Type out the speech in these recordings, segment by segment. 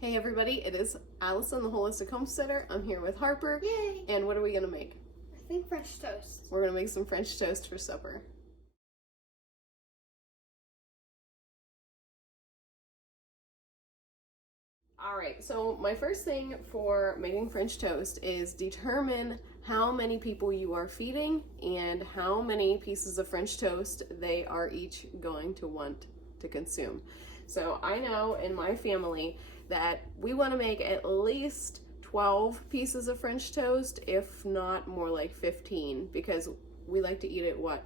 Hey everybody, it is Allison, the Holistic Homesteader. I'm here with Harper. Yay! And what are we gonna make? I think French toast. We're gonna make some French toast for supper. Alright, so my first thing for making French toast is determine how many people you are feeding and how many pieces of French toast they are each going to want to consume. So I know in my family that we want to make at least 12 pieces of French toast, if not more like 15, because we like to eat it What,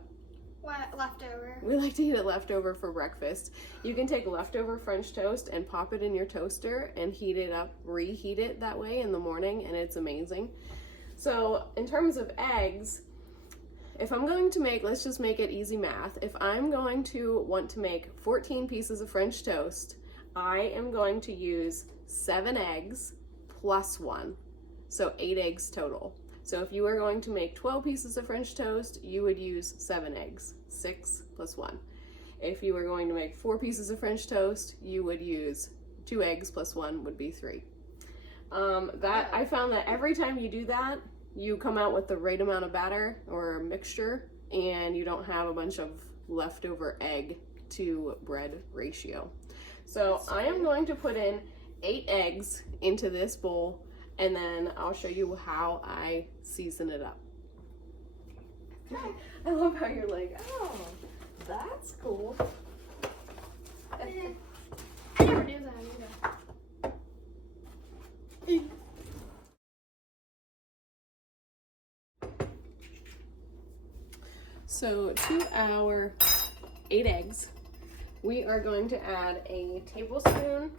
leftover? We like to eat it leftover for breakfast. You can take leftover French toast and pop it in your toaster and heat it up, reheat it that way in the morning, and it's amazing. So in terms of eggs, if I'm going to make, let's just make it easy math. If I'm going to want to make 14 pieces of French toast, I am going to use 7 eggs plus 1, so 8 eggs total. So if you are going to make 12 pieces of French toast, you would use 7 eggs, 6 plus 1. If you were going to make 4 pieces of French toast, you would use 2 eggs plus 1 would be 3. I found that every time you do that, you come out with the right amount of batter or mixture, and you don't have a bunch of leftover egg to bread ratio. So I am going to put in 8 eggs into this bowl, and then I'll show you how I season it up. I love how you're like, oh, that's cool. I never do that either. So to our 8 eggs, we are going to add a tablespoon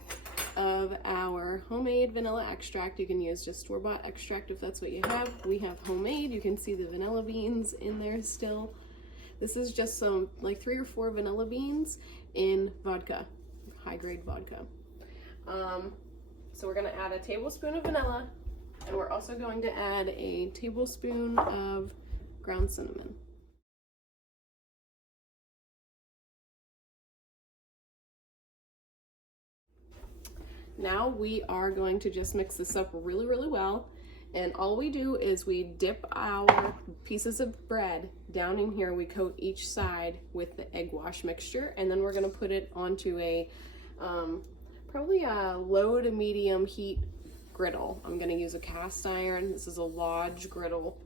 of our homemade vanilla extract. You can use just store-bought extract if that's what you have. We have homemade. You can see the vanilla beans in there still. This is just some like 3 or 4 vanilla beans in vodka, high-grade vodka. So we're going to add a tablespoon of vanilla, and we're also going to add a tablespoon of ground cinnamon. Now we are going to just mix this up really, really well. And all we do is we dip our pieces of bread down in here. We coat each side with the egg wash mixture, and then we're gonna put it onto a, probably a low to medium heat griddle. I'm gonna use a cast iron. This is a Lodge griddle.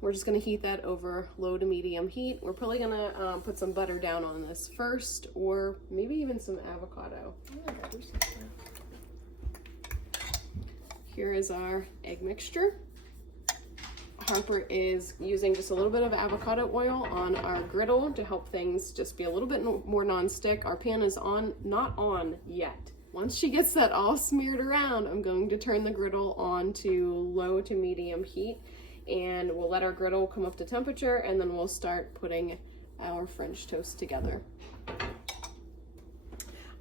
We're just gonna heat that over low to medium heat. We're probably gonna put some butter down on this first, or maybe even some avocado. Here is our egg mixture. Harper is using just a little bit of avocado oil on our griddle to help things just be a little bit more non-stick. Our pan is not on yet. Once she gets that all smeared around, I'm going to turn the griddle on to low to medium heat, and we'll let our griddle come up to temperature, and then we'll start putting our French toast together.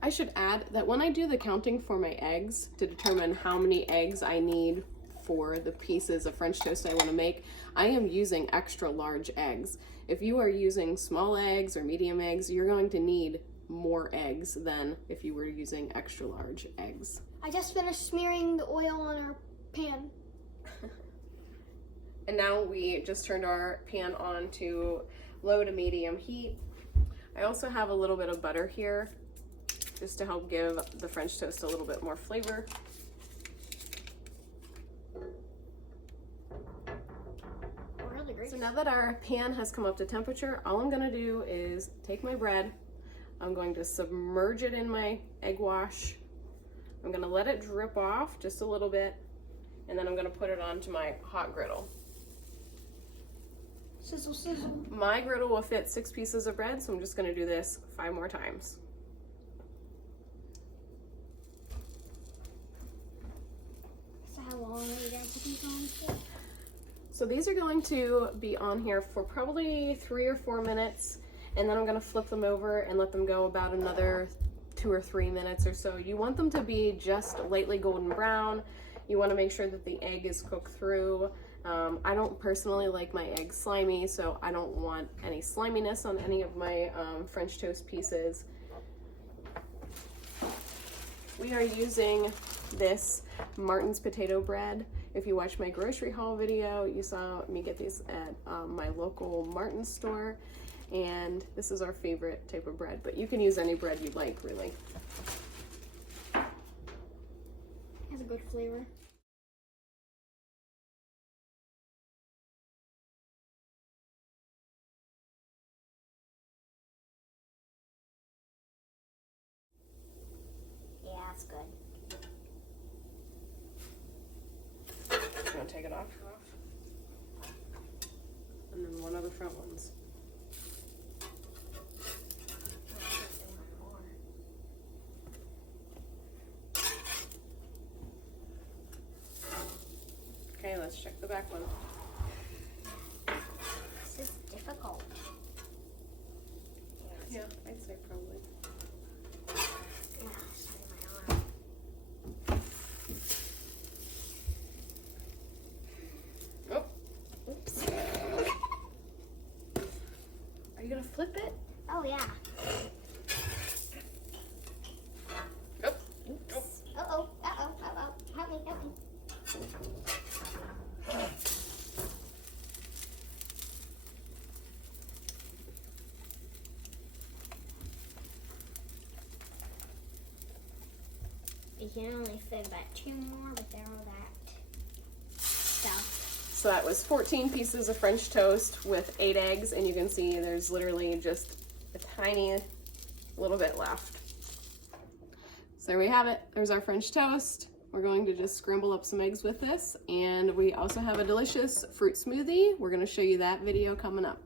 I should add that when I do the counting for my eggs to determine how many eggs I need for the pieces of French toast I want to make, I am using extra large eggs. If you are using small eggs or medium eggs, you're going to need more eggs than if you were using extra large eggs. I just finished smearing the oil on our pan. And now we just turned our pan on to low to medium heat. I also have a little bit of butter here just to help give the French toast a little bit more flavor. Really great. So now that our pan has come up to temperature, all I'm gonna do is take my bread, I'm going to submerge it in my egg wash, I'm gonna let it drip off just a little bit, and then I'm gonna put it onto my hot griddle. Sizzle, sizzle. My griddle will fit 6 pieces of bread, so I'm just gonna do this 5 more times. So how long are you going to put these on for? So these are going to be on here for probably 3 or 4 minutes, and then I'm gonna flip them over and let them go about another 2 or 3 minutes or so. You want them to be just lightly golden brown. You wanna make sure that the egg is cooked through. I don't personally like my eggs slimy, so I don't want any sliminess on any of my French toast pieces. We are using this Martin's potato bread. If you watched my grocery haul video, you saw me get these at my local Martin's store. And this is our favorite type of bread, but you can use any bread you'd like, really. Has a good flavor. Yeah, it's good. You want to take it off? And then one of the front ones. Okay, let's check the back one. This is difficult. Yeah, I'd say probably. Oh. Oops. Are you gonna flip it? Oh, yeah. Oh. Oops. Uh-oh. Uh-oh. Uh-oh. Help me. Help me. You can only fit about 2 more without all that stuff. So that was 14 pieces of French toast with 8 eggs, and you can see there's literally just a tiny little bit left. So there we have it. There's our French toast. We're going to just scramble up some eggs with this, and we also have a delicious fruit smoothie. We're going to show you that video coming up.